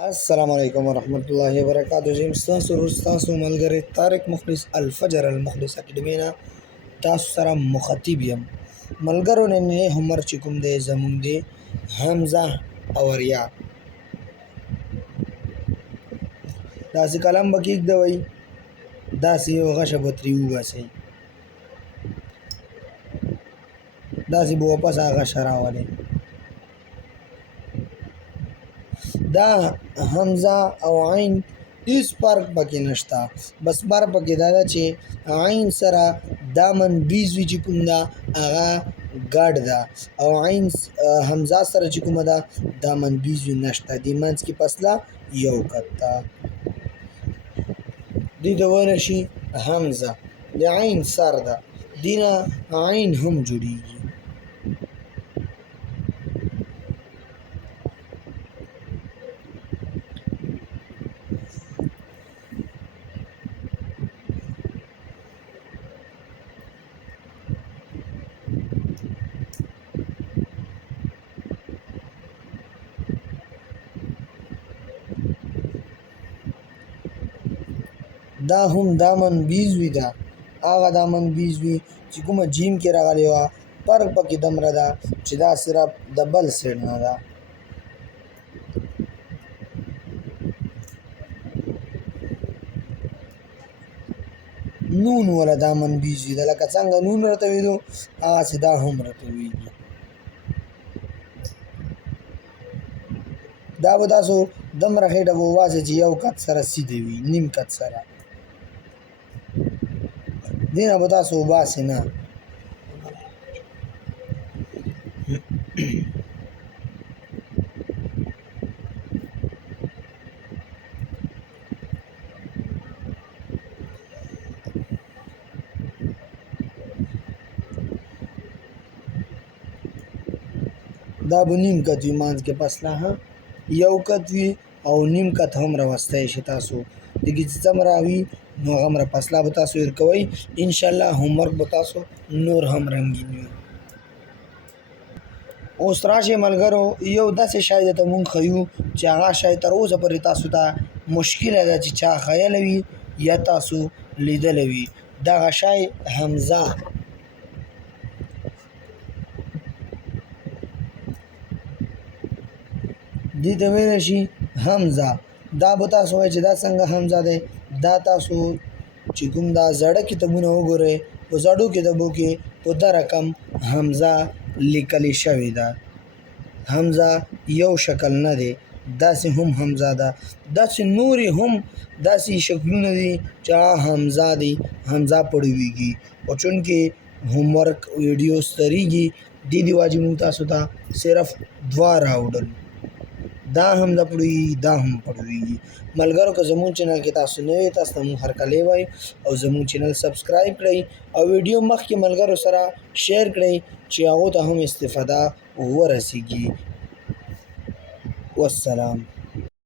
السلام علیکم ورحمۃ اللہ وبرکاتہ. زم تاسو ملګری طارق مخلص الفجر المخلص اکیډمي نه تاسو سره مخاطب یم. ملګرو نن همر چې کوم دی زمونږ دی حمزه اوریا داسې کلم به کېږدوئ، داسې یو غشه به ترې وباسئ، داسې به واپس هغه غشه راولئ. دا حمزه او عین هیڅ فرق پکې نشته، بس فرق پکې دا ده چې عین سره دا منبیز وي چې کوم ده هغه ګډ ده، او عین حمزه سره چې کومه ده دا منبیز وي نشته، دې منځ کې فاصله یو قط ده. دې ته ویلی شي حمزه، د عین سر ده، دې نه عین هم جوړیږي. دا هم دا منبیز وي، ده هغه دا منبیز وي چې کومه جیم کې راغلی وه. فرق پکې دومره ده چې دا صرف د بل سیډ نه ده. نون ولا دا منبیز وي، ده لکه څنګه نون راتوېدو هغسې دا هم راتوېږي. دا به تاسو دومره خېټه به وباسئ چې یو قط سره سیده وي، نیم قط سره، دې نه به تاسو وباسئ نه. دا به نیم قط وي منځ کې فاصله، یو قط وي او نیم قط هم راوستی شي تاسو. دګې چې څومره وي نو هغومره فاصله به تاسو هېر کوئ. انشاءالله هومورک به تاسو نور هم رنګین وي. اوس راشئ ملګرو، یو داسې شی درته مونږ ښیو چې هغه شی تر اوسه پورې تاسو ته مشکله ده چې چا ښیلی وي یا تاسو لیدلی وي. دغه شی حمزه، دې ته ویلی شي حمزه. دا به تاسو وایئ چې دا څنګه حمزه دی. دا تاسو چې کوم دا زاړه کتابونه وګورئ، په زاړو کتابو کې په دا رقم حمزه لیکلې شوې ده. حمزه یو شکل نه دی، داسې هم حمزه ده، داسې نورې هم داسې شکلونه دي چې هغه حمزه دی، حمزه پړویږي. او چونکې هومورک ویډیو ستریږي، دې دې واجب موږ تاسو ته صرف دوه راوړل، دا هم د پړویږي، دا هم پړویږي. ملګرو که زموږ چینل کې تاسو نوی تاسو ته موږ هرکلی وایو، او زموږ چینل سبسکرایب کړئ او ویډیو مخکې ملګرو سره شیر کړئ چې هغو ته هم استفاده ورسیږي. والسلام.